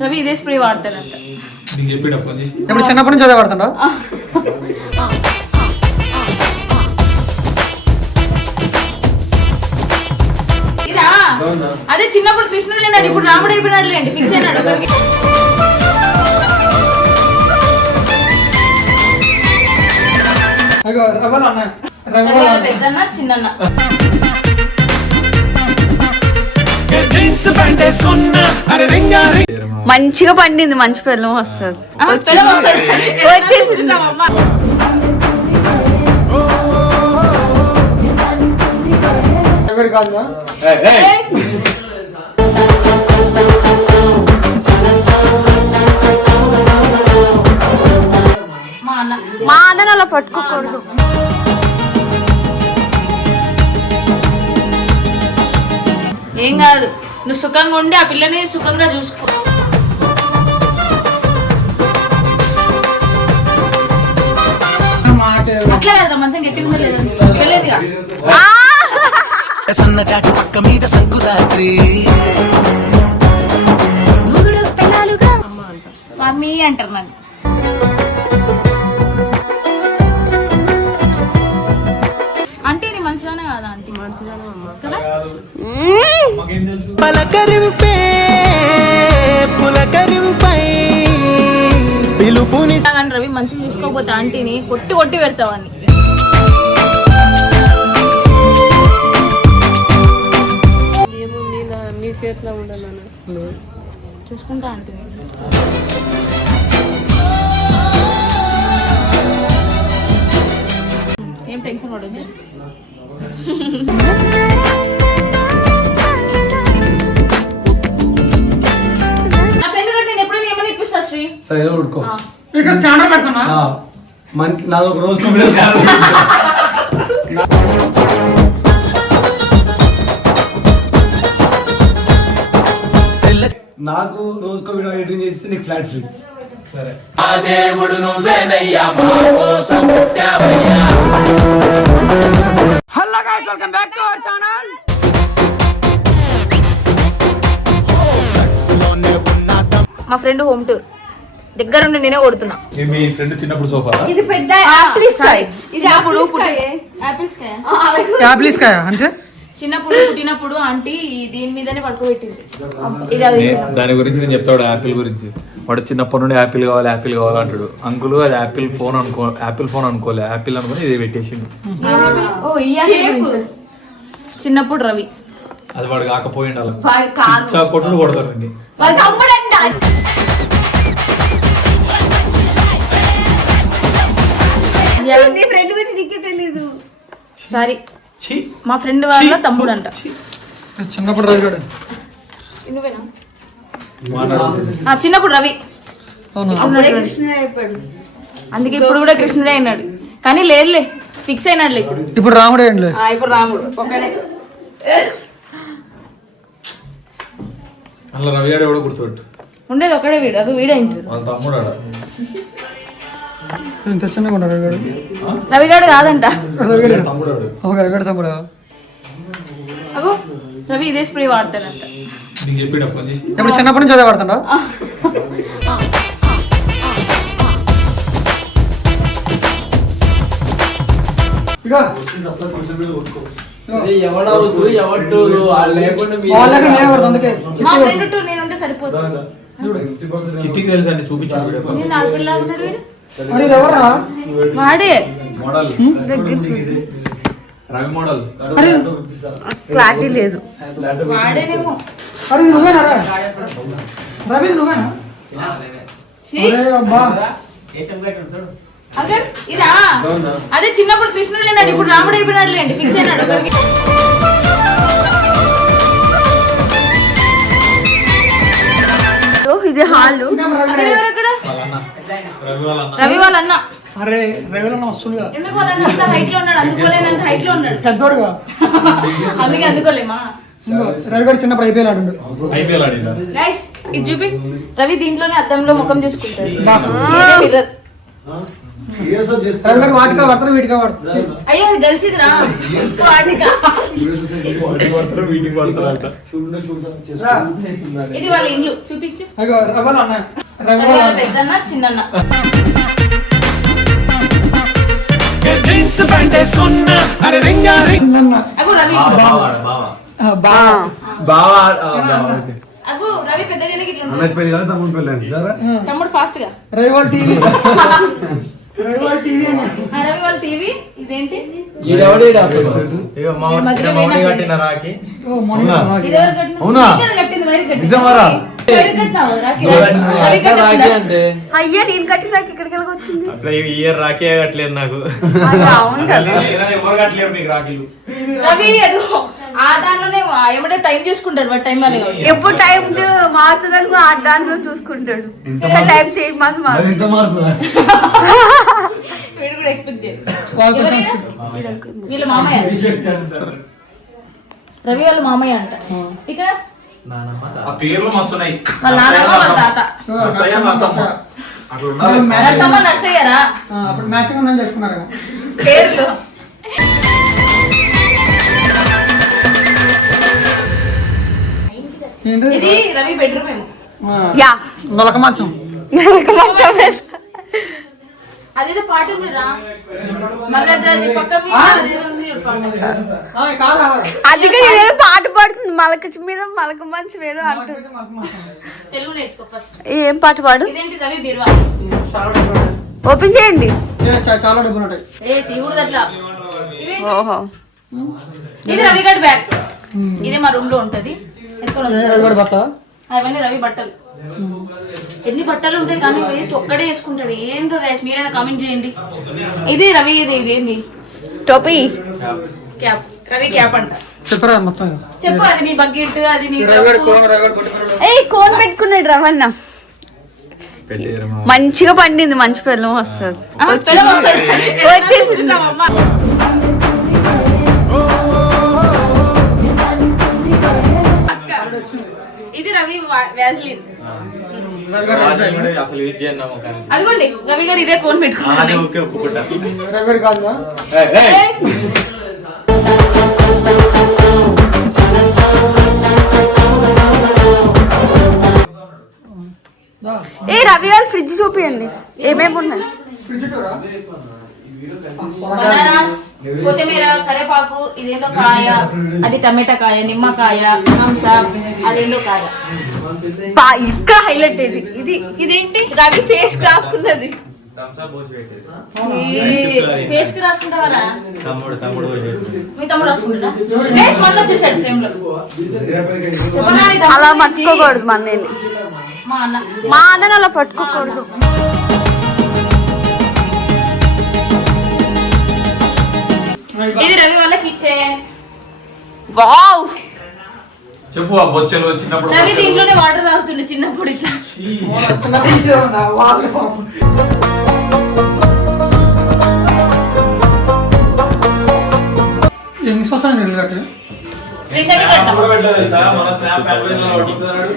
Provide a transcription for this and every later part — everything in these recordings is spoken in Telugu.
రవి ఇదే స్ప్రే వాడతాడంట. ఇప్పుడు చిన్నప్పటి నుంచి అదే వాడుతుండ. ఇదా అదే చిన్నప్పుడు కృష్ణుడు లేనాడు, ఇప్పుడు రాముడు అయిపోయినాడు లేండి, ఫిక్స్ అయినాడు. పెద్దన్న చిన్న మంచిగా పండింది, మంచి పిల్లం వస్తుంది. వచ్చేసి మా అన్నని అలా పట్టుకోకూడదు. ఏం కాదు, నువ్వు సుఖంగా ఉండి ఆ పిల్లని సుఖంగా చూసుకో. అట్లా కదా మంచం గట్టిగా ఉందా లేదా తెలియదుగా. మమ్మీ అంటారు నన్ను. అంటే నీ మంచిదానే కాదా? అంటే మంచిదానే రవి మంచిగా చూసుకోకపోతే ఆంటీని కొట్టి కొట్టి పెడతావాన్ని. మీ చేతిలో ఉండాలి, చూసుకుంటా ఆంటీని. ఏం టెన్షన్ పడదు. నా ఫ్రెండ్ గారు నేను ఎప్పుడైనా ఏమని ఇప్పిస్తా శ్రీ. సరే ఏదో ఉడుకో. ఇక్కడ స్కానర్ పెడతానా? నాది ఒక రోజు నాకు రోజుకో వీడియో ఎడిటింగ్ చేసి నీకు ఫ్లాట్ ఫ్రీ. సరే. ఆ దేవుడు నువ్వేనయ్యా మా కోసం పుట్టావయ్యా. Hello guys, welcome back to our channel. మా ఫ్రెండ్ హోమ్ టూర్ దగ్గర ఉండి నేనే కొడుతున్నా. మీ ఫ్రెండ్ చిన్నప్పుడు సోఫా ఇది పెద్ద ఆపిల్స్ కాయ. ఇది ఆపిల్స్ కాయ అంటే చిన్నప్పుడు పుట్టినప్పుడు ఆంటీ దీని మీదనే పడుకోబెట్టింది. దాని గురించి నేను చెప్తాడు. యాపిల్ గురించి వాడు చిన్నప్పటి నుండి యాపిల్ కావాలి అంటాడు. అంకుల్ అది యాపిల్ ఫోన్ అనుకోలే, యాపిల్ అనుకుని ఇది పెట్టేసిండు. చిన్నప్పుడు రవి అది వాడు కాకపోయిండు, అలా కొట్టులు కొడతారండి. సారీ, మా ఫ్రెండ్ వాళ్ళ తమ్ముడు అంట. చిన్నప్పుడు రవి కూడా చిన్నప్పుడు రవి అందుకే ఇప్పుడు కూడా కృష్ణుడే అయినాడు. కానీ లేదులే, ఫిక్స్ అయినాడులే ఇప్పుడు రాముడే. ఇప్పుడు రాముడు ఒకనే. అలా రవి గారు ఎవడో గుర్తుపెట్టు. ఉండేది ఒకడే వీడు, అది వీడే వాళ్ళ తమ్ముడు. రవిగాడు కాదంట. తమ్ముడు అగో రవి ఇదే స్ప్రే వాడతాడంట. ఇప్పుడు చిన్నప్పటి నుంచి అదే వాడుతుండ. మా ఫ్రెండ్ టూ నేనుంటే సరిపోతుంది. చిట్టికి తెలుసు అండి, చూపించాడు. వాడే రవి మోడల్ క్లారిటీ లేదు. వాడేనేమో. అదే ఇదా అదే చిన్నప్పుడు కృష్ణుడు లేనాడు, ఇప్పుడు రాముడు అయిపోయినాడు లేండి, ఫిక్స్ అయినాడు. ఇది హాల్. రవి వాళ్ళ అన్న. అరే రవి అన్న వస్తుంది. ఎందుకు వాళ్ళ అన్న అంత హైట్ లో ఉన్నాడు? అందుకోలేనంత హైట్ లో ఉన్నాడు, పెద్దోడుగా. అందుకే అందుకోలేమా. రవి గారు చిన్నప్పుడు అయిపోయాడు. ఇది చూపి రవి దీంట్లోనే అద్దంలో ముఖం చూసుకుంటాడు. వాటికా పడతారు వీటికా పడతారు. అయ్యో అది కలిసిదిరా వాటికా. ఇది వాళ్ళ ఇల్లు చూపించు. రవి వాళ్ళ పెద్దన్న చిన్నన్న. అగు రవి అగు రవి పెద్దగానే ఇట్లా తమ్ముడు ఫాస్ట్ గా. రవి వాళ్ళ టీవీ రవి వాళ్ళ టీవీ. ఇదేంటి అయ్యా నేను కట్టి నాకు ఇక్కడికి వచ్చింది. ఇయర్ రాకే కట్టలేదు నాకు. రవి అది ఆ దాంట్లోనే ఏమంటే టైం చూసుకుంటాడు. బట్ టైం అని ఎప్పుడు టైం మారుతుందని ఆ దాంట్లో చూసుకుంటాడు. టైం చేంజ్ మాత్రం వీడు కూడా ఎక్స్పెక్ట్ చేయరు. వీళ్ళ మామయ్య రవి వాళ్ళ మామయ్య అంట. ఇక్కడ ఆ పేర్లు మస్తున్నాయి. వాళ్ళ నాన్నమ్మ వాళ్ళ తాత నరసమ్మ నర్సయ్యారా అప్పుడు మ్యాచింగ్ ఉందని చేసుకున్నారు పేర్లు. ఇది రవి బెడ్రూమ్ ఏమో. యా నలక మంచం. అదేదో పాట ఉందిరా మల్లజాజి పక్క మీద అదేదో ఉంది పాట. అందుకే ఏదో పాట పాడుతుంది మలక మీద మలక మంచం ఏదో అంటుంది. తెలుగు నేర్చుకో ఫస్ట్. ఏం పాట పాడు? ఇదేంటి రవి బీరువా. ఓపెన్ చేయండి. చాలా డబ్బులు ఉంటాయి. ఏ తీగుడు అట్లా. ఓహో ఇది రవి గడ్ బ్యాగ్. ఇది మా రూమ్ లో ఉంటది. అవన్నీ రవి బట్టలు. ఎన్ని బట్టలు ఉంటాయి కానీ వేస్ట్ ఒక్కడే వేసుకుంటాడు. ఏందో గైస్ మీరైనా కామెంట్ చేయండి. ఇది రవి ఇది ఏంది టోపీ క్యాప్. రవి క్యాప్ అంట. చెప్పరా మొత్తం చెప్పు. అది నీ బకెట్ అది నీ కోన్ పెట్టుకున్నాడు రవన్న. మంచిగా పండింది. మంచి పిల్లం వస్తుంది. వచ్చేసి ఇది రవి వ్యాజ్లిన్. అసలు యూజ్ చేయను. అదిగోండి రవి గారు ఇదే కోన్ పెట్టుకున్నాడు. ఏ రవి వాళ్ళు ఫ్రిడ్జ్ చూపియండి ఏమేమి ఉన్నాయి. బనానాస్, కొత్తిమీర, కరేపాకు, ఇదేందో కాయ, అది టమాటా కాయ, నిమ్మకాయ, హంస, అదేందో కాయ. ఇంకా హైలైట్ ఇది. ఇదేంటి రవి ఫేస్ రాసుకున్నది. ఫేస్ కి రాసుకుంటావరా? తమ్ముడు మీ తమ్ముడు రాసుకుంటా. మొన్న వచ్చేసాడు ఫ్రేమ్ లో. అలా పట్టుకోకూడదు మన్నీని. మా అన్నని అలా పట్టుకోకూడదు. ఇది రవి వాళ్ళకి ఇచ్చే. వావ్ చెప్పు. ఆ బొచ్చలు చిన్నప్పుడు రవి దీంట్లోనే వాటర్ తాగుతుండే చిన్నప్పుడు. ఎన్ని సంవత్సరాలు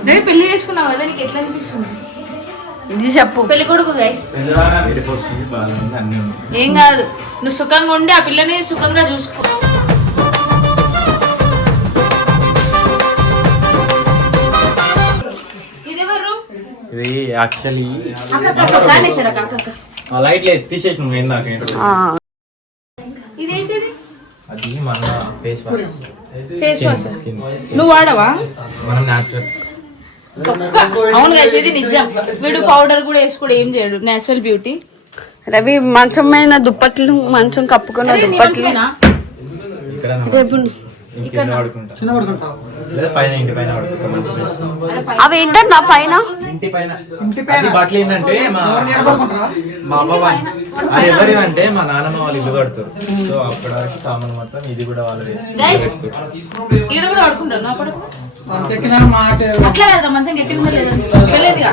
రవి పెళ్లి చేసుకున్నావు కదా నీకు ఎట్లా అనిపిస్తుంది? ఇది చెప్పు. పెళ్లి కొడుకు గైస్ ఏం కాదు. నువ్వు సుఖంగా ఉండి ఆ పిల్లని సుఖంగా చూసుకో. ఇదెవరు? ఇది యాక్చువల్లీ ఫ్యాన్ వేసారా కాక? ఆ లైట్లు తీసేసి నువ్వు ఏందాక ఇదేంటిది? అది మన ఫేస్ వాష్. ఫేస్ వాష్ నువ్వు వాడవా? మనం న్యాచురల్. అవును గైస్ ఇది నిజం. వీడు పౌడర్ కూడా వేసుకోడు ఏం చేయడు. Natural beauty. రవి మంచమైన దుప్పట్లు మంచం కప్పుకున్న దుప్పట్లు అవి ఏంటన్నా పైన ఇంటి పైన బట్టలు ఏంటంటే మా అమ్మ అది ఎవరివంటే మా నాన్నమ్మ వాళ్ళు ఇల్లు కడతారు. సో అక్కడ వరకు సామాన్ మొత్తం ఇది కూడా వాళ్ళది. ఈడ కూడా ఆడుకుంటారు అట్లా కదా మంచం గట్టిగా ఉందా లేదా తెలియదుగా.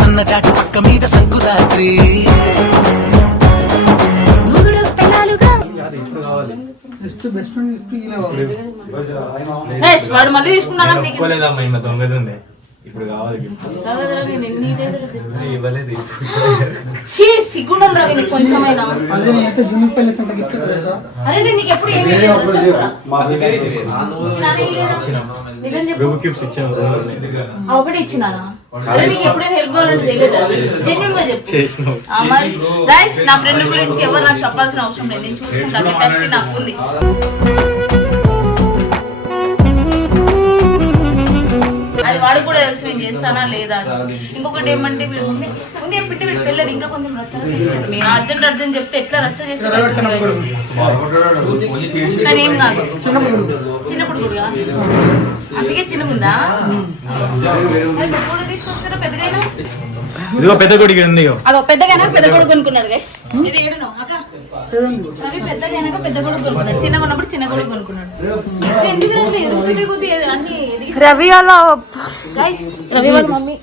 సన్న జాతి పక్క మీద సంకురాత్రి వాడు మళ్ళీ తీసుకున్నాను దొంగది ఉండే ఇప్పుడు కావాలి సగదరా నేను ఎన్ని ఇదేదో చెప్పాను. ఇవ్వలేదు ఛీ సిగ్గుండం రవి నీకు కొంచెమైనా. అరే నేను నీకు ఎప్పుడు ఏమీ లేదు చెప్పురా. ఇచ్చినానే ఇలేదా? నిజం చెప్పు. ఒకటి ఇచ్చినానా? అరే నీకు ఎప్పుడైనా హెల్ప్ కావాలంటే చేయలేదా? జెన్యూన్ గా చెప్పు. మరి గైస్ నా ఫ్రెండ్ గురించి ఎవరు నాకు చెప్పాల్సిన అవసరం లేదు, నేను చూసుకుంటాను. కెపాసిటీ నాకు ఉంది. అది వాడు కూడా తెలుసు నేను చేస్తానా లేదా అని. ఇంకొకటి ఏమంటే వీడు ముందే పెట్టి వీడు పిల్లలు ఇంకా కొంచెం రచ్చ చేస్తాడు. మేము అర్జెంట్ చెప్తే ఎట్లా రచ్చ చేస్తాడు. కానీ ఏం కాదు, చిన్నప్పుడు కూడా అందుకే చిన్నగుందా. తీసుకొస్తారా పెద్దగా? ఇదిగో పెద్ద కొడుకు ఉంది. అదో పెద్దగా పెద్ద కొడుకు కొనుక్కున్నాడు గైస్. ఇది ఏడునో అక్క రవి పెద్దగా పెద్ద కొడుకు కొనుక్కున్నాడు. చిన్నగా ఉన్నప్పుడు చిన్న కొడుకు కొనుక్కున్నాడు. ఎందుకంటే ఎదుగుతుండే కొద్ది అన్ని రవి వాళ్ళ గైస్ రవి వాళ్ళ మమ్మీ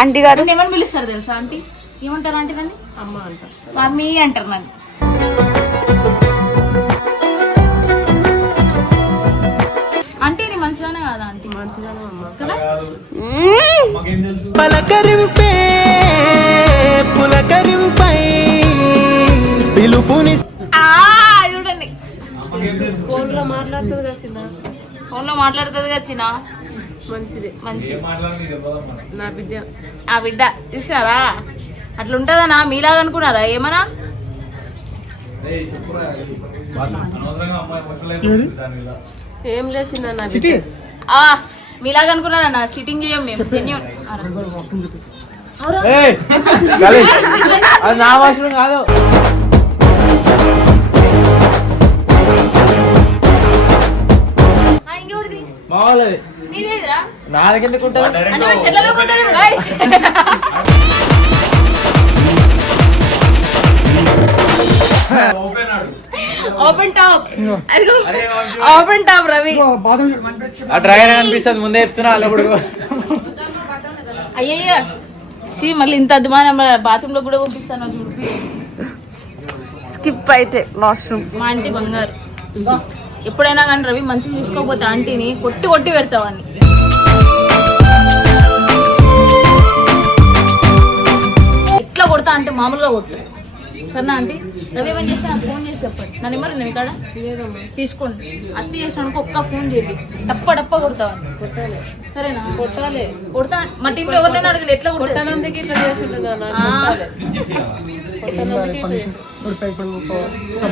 ఆంటీ గారు ఏమని పిలుస్తారు తెలుసా? ఆంటీ ఏమంటారు? ఆంటీ నన్ను అమ్మ అంటారు, మమ్మీ అంటారు నన్ను. అంటే నీ మంచిగానే కాదా? ఆంటీ మంచిగానే కదా. పలకరింపే పులకరింపై పిలుపుని చూడండి ఫోన్ లో మాట్లాడుతుంది చిన్న, ఫోన్ లో మాట్లాడుతుంది కదా చిన్న. మంచిది మంచిది. నా బిడ్డ ఆ బిడ్డ చూసారా అట్లా ఉంటుందనా? మీలాగా అనుకున్నారా ఏమన్నా? ఏం లేచిందా నా బిడ్డ? మీలాగా అనుకున్నారా? చీటింగ్ చేయం మేము, జెన్యూన్. నా వాష్రూమ్ కాదు. ఇంకెవరిది? బాగాలేదు నీదేదిరా? నా దగ్గర అంటే వాడు చెట్లలో పోతాడు guys. ఓపెన్ టాప్, అదిగో ఓపెన్ టాప్ రవి. ఆ డ్రైవర్ అనిపిస్తుంది ముందే చెప్తున్నా. అయ్యయ్యా సి మళ్ళీ ఇంత అద్మానం బాత్రూమ్ లో కూడా పంపిస్తాను చూపి. స్కిప్ అయితే వాష్రూమ్. మా ఆంటీ బంగారు. ఎప్పుడైనా కానీ రవి మంచిగా చూసుకోకపోతే ఆంటీని కొట్టి కొట్టి పెడతావాన్ని. ఎట్లా కొడతా అంటే మామూలుగా కొట్టు సరేనా ఆంటీ? రవి ఏమని చేస్తే నాకు ఫోన్ చేసి చెప్పండి. నా నెంబర్ ఉంది మీ కాడ, తీసుకోండి. అత్తి చేసినానికి ఒక్క ఫోన్ చేయండి, డప్ప డప్ప కొడతావా? సరేనా? కొట్టాలి. కొడతా మా టీంలో ఎవరినైనా అడగలేదు ఎట్లా కొడతానందుకు ఇట్లా చేసి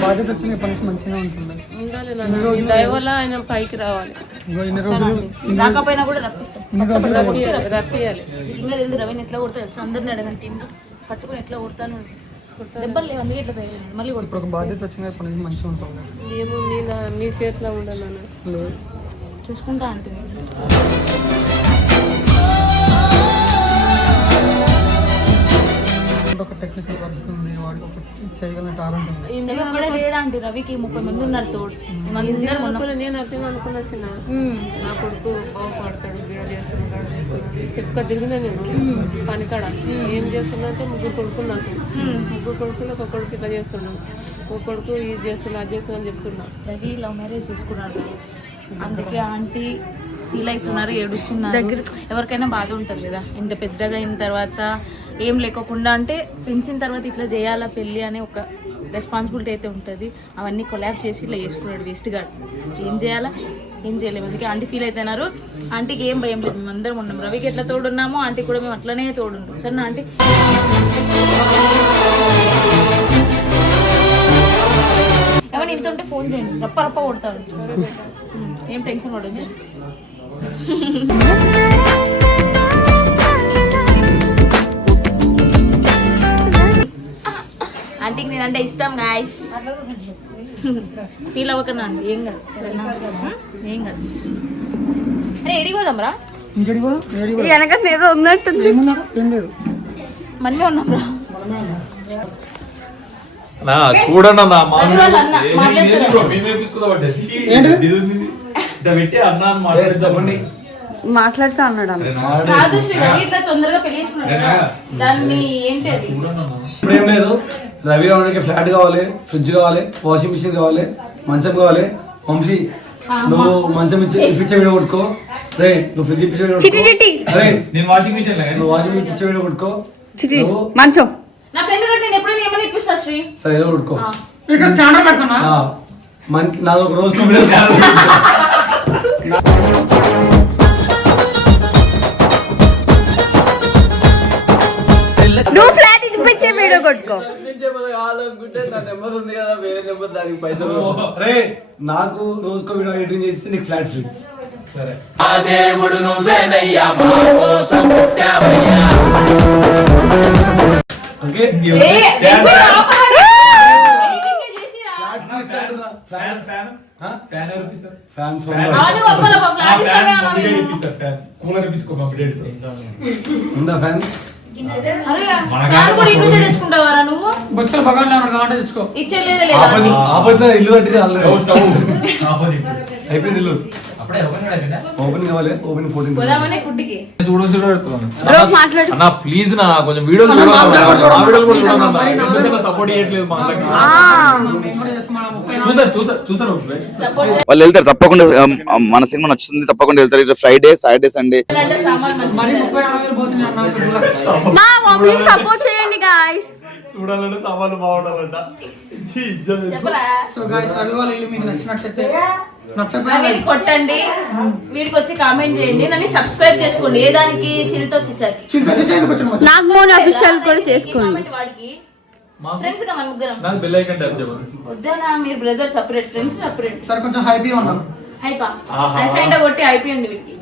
బాధ్యత వచ్చిన పనికి మంచిగా ఉంటుంది. దయ వల్ల ఆయన పైకి రావాలి. రాకపోయినా కూడా రప్పియాలి. ఇంకా తెలియదు రవిని ఎట్లా కొడతా తెలుసు. అందరిని అడగండి టీంలో పట్టుకుని ఎట్లా కొడతాను. దెబ్బలు లేవు అందుకే ఇట్లా తయారు. మళ్ళీ ఇప్పుడు ఒక బాధ్యత వచ్చిన పనికి మంచిగా ఉంటుంది. ఏమో మీ చేతిలో ఉండాలి. చూసుకుంటా అంటే ఒక టెక్నికల్ వర్క్ ఉంది, వాడికి ఒక చేయగలిగిన టాలెంట్ ఉంది. ఇందులో కూడా లేడా అంటే రవికి 30 మంది ఉన్నారు తోడు. నేను అర్థం అనుకున్నా చిన్న నా కొడుకు బాగుపడతాడు, గిడ చేస్తున్నాడు చెప్పుక తిరిగినా నేను పనికాడ ఏం చేస్తున్నా అంటే ముగ్గురు కొడుకులు నాకు. ముగ్గురు కొడుకులు ఒక కొడుకు ఇట్లా చేస్తున్నాను, ఒక కొడుకు ఇది చేస్తున్నా అది చేస్తున్నా అని చెప్తున్నా. రవి లవ్ మ్యారేజ్ చేసుకున్నాడు అందుకే ఆంటీ ఫీల్ అవుతున్నారు, ఏడుస్తున్నారు. ఎవరికైనా బాధ ఉంటుంది కదా, ఇంత పెద్దగా అయిన తర్వాత ఏం లేకుండా అంటే పెంచిన తర్వాత ఇట్లా చేయాలా పెళ్ళి అనే ఒక రెస్పాన్సిబిలిటీ అయితే ఉంటుంది. అవన్నీ కొలాబ్స్ చేసి ఇట్లా చేసుకున్నాడు వేస్ట్గా. ఏం చేయాలా? ఏం చేయలేము. అందుకే ఆంటీ ఫీల్ అవుతున్నారు. ఆంటీకి ఏం భయం లేదు, మేము అందరం ఉన్నాం. రవికి ఎట్లా తోడున్నామో ఆంటీ కూడా మేము అట్లనే తోడుంటాం. సరేనా ఆంటీ? ఏమైనా ఇంత ఉంటే ఫోన్ చేయండి, రప్ప రప్ప కొడతారు. ఏం టెన్షన్ పడదు. ఆంటీకి నేనంటే ఇష్టం గాయస్. ఫీల్ అవ్వకన్నా అండి, ఏం కాదు. ఏం కాదు. అరే ఎడిగోదాం రా, వెనక ఏదో ఉన్నట్టుంది. మనమే ఉన్నాం రా. చూడండి మాట్లాడుతూ అన్నాడు అన్న. కాదు శ్రీ రవి ఇట్లా తొందరగా పెళ్లి చేసుకున్నాడు, దాన్ని ఏంటి అది? ఇప్పుడు ఏం లేదు, రవి గారికి ఫ్లాట్ కావాలి, ఫ్రిడ్జ్ కావాలి, వాషింగ్ మిషన్ కావాలి, మంచం కావాలి. వంశీ నువ్వు మంచం ఇప్పించే వీడియో కొట్టుకో రే నువ్వు ఫ్రిడ్జ్ ఇప్పించే వీడియో చిటి చిటి అరే నేను వాషింగ్ మిషన్ నువ్వు వాషింగ్ ఇప్పించే వీడియో కొట్టుకో చిటి మంచం నా ఫ్రెండ్ గారు నేను ఎప్పుడైనా ఏమని ఇప్పిస్తా శ్రీ సరే ఏదో కొట్టుకో ఇక్కడ స్కానర్ పెడతానా నాది ఒక రోజు వీడియో నువ్వు ఫ్లాట్ ఇప్పించే వీడియో కొట్టుకో రే నాకు రోజుకో వీడియో ఎడిటింగ్ చేసి నీకు ఫ్లాట్ ఫ్రీ సరే ఆ దేవుడు నువ్వేనయ్యా మా కోసం పుట్టావయ్యా ఓకే ఫ్యాన్ ఫ్యాన్స్ కూలర్ ఇప్పించుకో కంప్లీట్ ఉందా ఫ్యాన్ తెచ్చుకుంటావారా నువ్వు బొచ్చలు బగాన్ కావాలంటే తెచ్చుకో ఇచ్చేలేదే లేదా ఆపోతే ఇల్లు కట్టింది ఆపోజిట్ అయిపోయింది ఇల్లు అప్పుడే ఓపెనింగ్ కావాలి ఓపెనింగ్ 14 పోదామని ఫుడ్ కి బ్రో మాట్లాడు అన్న ప్లీజ్ నా కొంచెం వీడియోలు సపోర్ట్ చేయట్లేదు మా అందరికి చూసారు వాళ్ళు వెళ్తారు తప్పకుండా మన సినిమా నచ్చుతుంది తప్పకుండా వెళ్తారు ఫ్రైడే సాటర్డే సండే మరి 34,000 పోతున్నాయి అన్న మా మమ్మీని సపోర్ట్ చేయండి గాయ్స్ చూడాలంటే సామాన్లు బాగుండాలంట సో గాయ్స్ రవి వాళ్ళ ఇల్లు మీకు నచ్చినట్లయితే వీడికి కొట్టండి వీడికి వచ్చి కామెంట్ చేయండి నన్ను సబ్స్క్రైబ్ చేసుకోండి ఏ దానికి చిరుతో చిచ్చాకి నాకు మోన్ అఫీషియల్ కూడా చేసుకోండి వాడికి ఫ్రెండ్స్ గా మన ముగ్గురం నాకు బెల్ ఐకాన్ ట్యాప్ చేయమను వద్దానా మీరు brother separate friends separate sir కొంచెం హైపీ ఉన్నాను హైపా హై ఫ్రెండ్ కొట్టి అయిపోయింది వీడికి